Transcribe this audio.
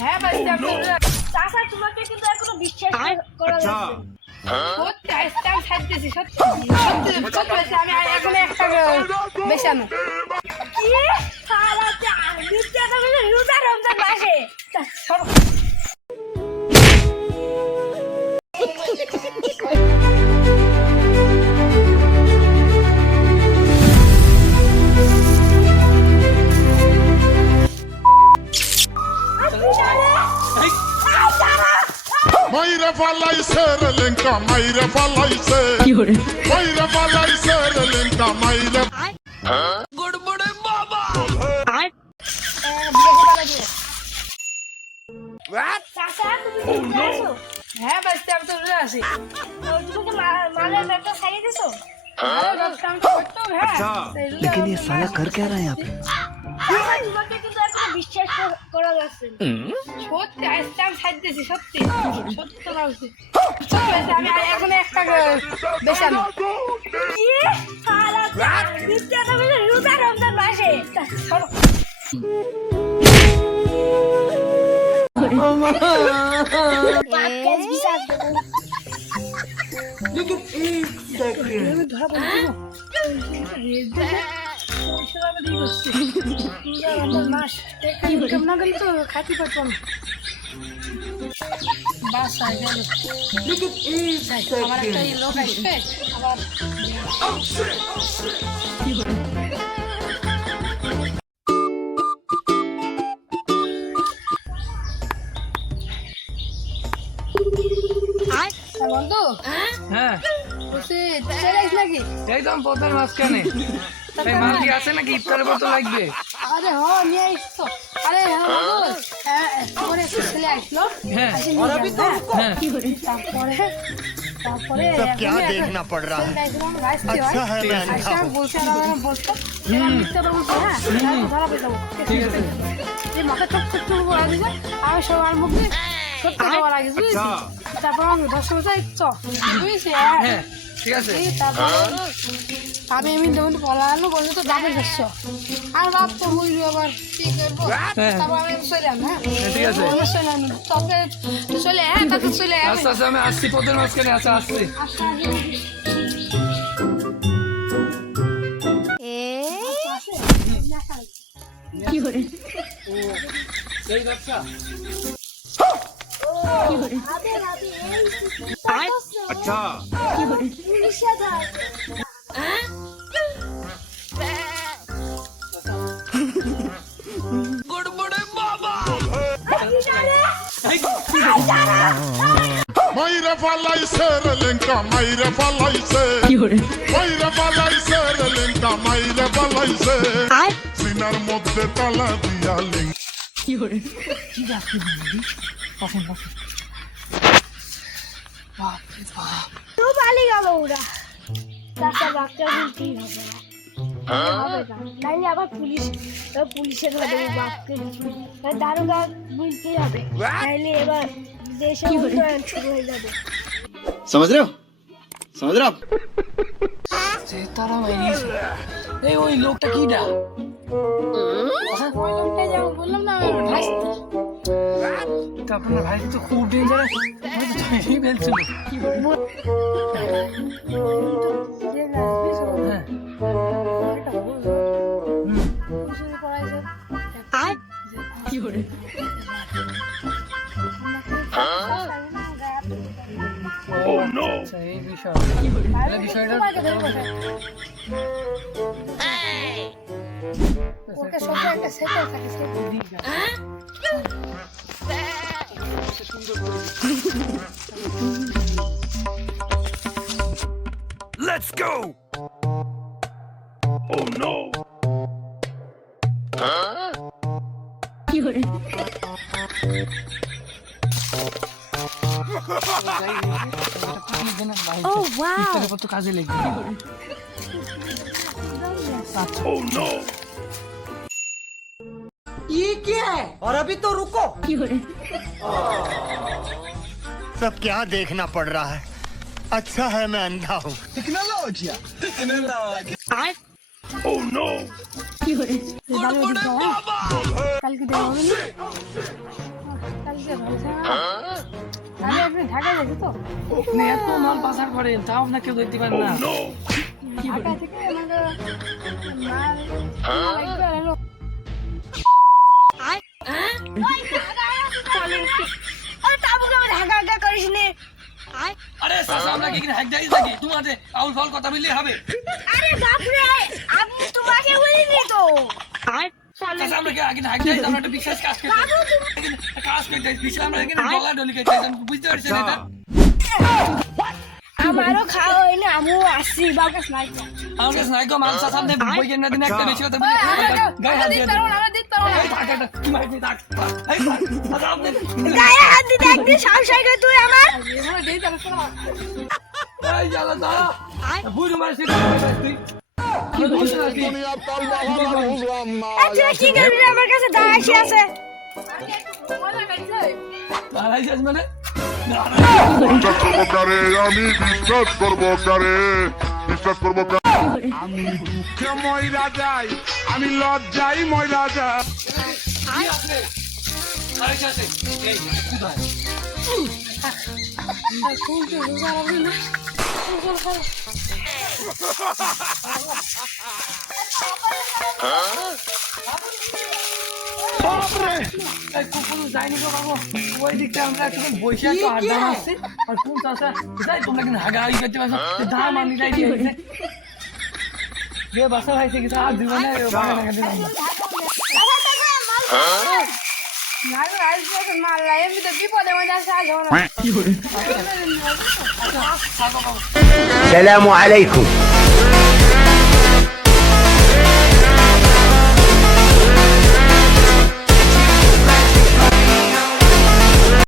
হ্যাঁ ভাই চাচা তোমাকে কিন্তু এখনো বিশ্বাস করা যাচ্ছে সত্যি আইসক্রিম খাইতেছি সত্যি সত্যি সত্যি আমি এখন একটা বেশানো কি সারা দিতে তো রোজা রমজান মাসে Mayra fallaise relenka mayra fallaise mayra fallaise relenka mayra good morning baba what চাচা তুমি আছো হ্যাঁ ভাই আমি তো রোজা আছি তুমি মালের ব্যাগটা খাইয়ে দিছো আরে রোজটা তো হ্যাঁ अच्छा लेकिन ये साला कर क्या रहा है यहाँ पे? তোমাকে কিন্তু এখনো বিশ্বাস করা যাচ্ছে সত্যি আইসক্রিম খাইতেছি সত্যি সত্যি বলছি সত্যি আমি এখন একটা বেশানো কি সারা দিতে তো রোজা রমজান মাসে মাস না গেলে তো খাইতে পারতাম বাস আমার একটা লোক আসবে আবার বন্ধু হ্যাঁ চলে নাকি একদম পথের মাঝখানে তাই মাল কি আছে নাকি ইফতারের বোতল লাগবে আরে হ নিয়ে আসছো আরে তারপরে ছেলে আসলো হ্যাঁ হ্যাঁ তারপরে सब क्या देखना पड़ रहा है? अच्छा है मैं अंधा हूँ। বলছে বলতো মিথ্যা বলছে হ্যাঁ ধরা পেয়ে যাবো ঠিক আছে যে মাথা চোখ চোখ চোখ বলা দিছে আমি সবার মুখে সত্যি বলা লাগে বুঝেছি তারপর আমি 10 বছর চ বুঝেছি হ্যাঁ ঠিক আছে তারপর আমি এমনি যেমন পলানো বলছে তো দামের দেখছ আর বাপ তো বুঝলি আবার কি করবো তারপর আমি চললাম হ্যাঁ ঠিক আছে চললাম তবে তুই চলে হ্যাঁ তাতে চলে আস্তে আস্তে আমি আসছি পথের মাঝখানে আচ্ছা আসছি কি করে সেই ব্যবসা अच्छा good morning baba mayra fallaise relenka mayra fallaise mayra fallaise relenka mayra fallaise sinar moddhe tala diya len তো পালি গেল ওরা চাচা বাচ্চা বলতে নাইলে আবার পুলিশের হবে বাপকে দারোগা বুঝতেই হবে নাইলে এবার দেশে উন্নয়ন শুরু হয়ে যাবে समझ रहे हो? समझ रहे हो आप? তারা মাইনিস এই ওই লোকটা কিডা ওই লোকটা যেমন বললাম না তো আপনার ভাই তো খুব ডেঞ্জারাস এই বলছিল হ্যাঁ কি করে oh no এই বিষয় তাহলে বিষয়টা ওকে সব একটা সেটাই থাকে let's go oh no কি করে ও ওয়াও কত কাজে লাগবে oh no ये क्या है और अभी तो रुको सब क्या देखना पड़ रहा है? अच्छा है मैं अंधा हूँ। oh no কালকে দেওয়া হবে না ঢাকা গেছি তো আপনি এত মাল পাচার করেন তাও আপনার কেউ দেখতে পারেন না ঢাকা থেকে আমাদের মাল লাগবে হলো ঢাকা করিস নে আরে চাচা আমরা কি হ্যাক দেই নাকি তোমাদের আউল ফাউল কথা বললেই হবে আরে বাপরে আমি তোমাকে বলিনি তো চাচা আমরা কি আগে হ্যাক দেই আমরা একটা বিশেষ কাজ করতে কাজ করতে বিশেষ আমরা এখানে ডলার ডলি করতে বুঝতে পারছেন এটা আমারও খাওয়া হয়নি আমিও আসছি বাবা স্নাইপার আমার কাছে নাই গো মাংস সামনে বই কেন দিন একটা বেশি কথা বলি গায়ে হাত দিয়ে এই থাক এটা কি মাইতে থাক এই চাচা আপনি গায়ে হাত দিতে একদিন সাহস হয় গো তুই আমার এই জ্বালা দাঁড়া বুঝু মারছি তুই দুনিয়া তল বাহানা বুঝলাম না আচ্ছা কি করবি রে? আমার কাছে দাঁড়াইছি আছে দাঁড়াই যাস মানে বিশ্বাস করবো কারে আমি বিশ্বাস করবো কারে বিশ্বাস করবো কারে আমি দুঃখে ময়রা যাই আমি লজ্জাই ময়রা যাই কি আছে আরে আছে এই কোথায় এই কুকুর যায়নি গো বাবু ওই দিকটা আমরা একটু বসে একটু আড্ডা মারছি আর কোন চাষা যাই তোমরা কিন্তু হাগাহাগি করতে পারছো ধান আনি যাই দিয়ে যে বাসা ভাইছে কিছু আর জীবনে বাগানে কাটে না सलाम अलैकुम